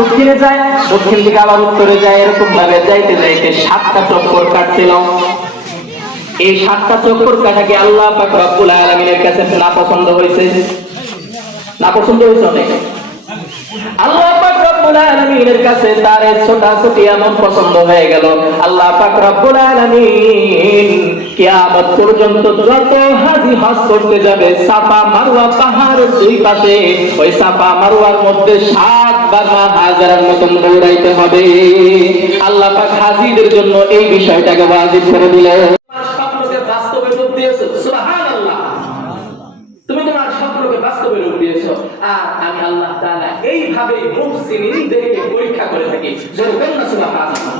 দক্ষিণে যায়, দক্ষিণ থেকে আবার উত্তরে যায়, এরকম ভাবে যাইতে যাইতে 7টা চক্কর কাটছিল। এই 7টা চক্কর কাটাকে আল্লাহ পাক রব্বুল আলামিনের কাছে না পছন্দ হয়েছে, না পছন্দ হয়েছে অনেক। আল্লাহ পাক রব্বুল আলামিনের কাছে তার ছোটাছুটি এমন পছন্দ হয়ে গেল, আল্লাহ পাক রব্বুল আলামিন কিয়ামত পর্যন্ত যত হাজী হজ করতে যাবে সাফা মারওয়া পাহাড়ের দুই পাশে, ওই সাফা মারওয়ার মধ্যে 7 বার না হাজারের মতন দৌড়াইতে হবে। আল্লাহ পাক হাজীদের জন্য এই বিষয়টাকে ওয়াজিব করে দিলেন। স্বপ্নকে বাস্তবে রূপ দিয়েছো, সুবহানাল্লাহ। তুমি তোমার স্বপ্নকে বাস্তবে রূপ দিয়েছো। আর আমি আল্লাহ তাআলা এইভাবে মুহসিনদেরকে পরীক্ষা করে থাকি। জোরে বলুন না সুবহানাল্লাহ।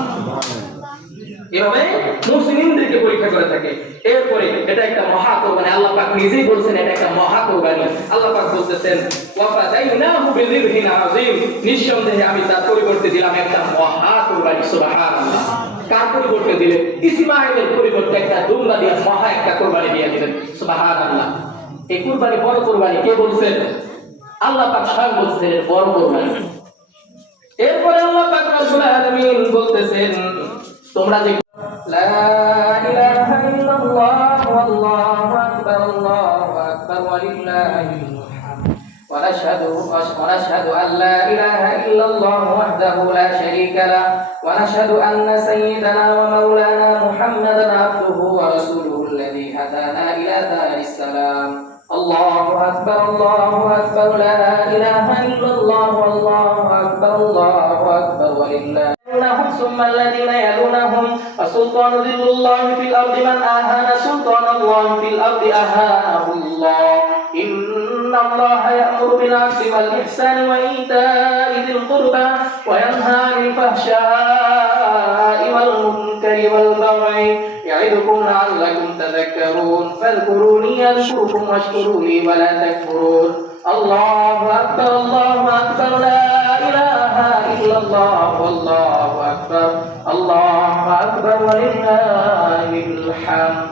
এভাবে মুহসিনদেরকে পরীক্ষা করে থাকে। এরপরে এটা একটা মহা কুরবানি, আল্লাহ পাক নিজেই বলছেন এটা একটা মহা কুরবানি। আল্লাহ পাক বলতেছেন ওয়া ফাদাইনাহু বিযিবহিন আযীম, নিঃসন্দেহে আমি তার পরিবর্তে দিলাম একটা মহা কুরবানি। সুবহানাল্লাহ। কার পরিবর্তে দিলে? ইসমাঈলের পরিবর্তে একটা দুম্বা দিয়ে মহা একটা কুরবানি দিয়ে দিলেন। সুবহানাল্লাহ। এই কুরবানি বড় কুরবানি, কে বলছেন? আল্লাহ পাক স্বয়ং বলছেন বড় কুরবানি। এরপরে আল্লাহ পাক রব্বুল আলামিন বলতেছেন তোমরা যে লা ইলাহা ইল্লাল্লাহ ওয়াল্লাহু আকবার আল্লাহু আকবার ওয়ালিল্লাহিল হামদ ওয়া নাশহাদু আন লা ইলাহা ইল্লাল্লাহ ওয়াহদাহু লা শারীকা লাহু ওয়া নাশহাদু আন্না সাইয়্যিদানা ওয়া মাওলানা মুহাম্মাদান আবদুহু ওয়া রাসূলুহু আল্লাযী হাদানা ইলা দারিস সালাম। আল্লাহু আকবার আল্লাহু আকবার লা ইলাহা ইল্লাল্লাহ ওয়াল্লাহু আকবার আল্লাহু আকবার ওয়ালিল্লাহি ثم الذين يلونهم وسلطان ذل الله في الأرض من آهان سلطان الله في الأرض أهانه الله إن الله يأمر بالعدل والإحسان وإيتاء ذي القربى وينهى عن الفحشاء والمنكر والبغي يعظكم لعلكم تذكرون فاذكروني أذكركم واشكروا لي ولا تكفرون الله أكبر لا إله إلا الله والله أكبر الله أكبر ولله الحمد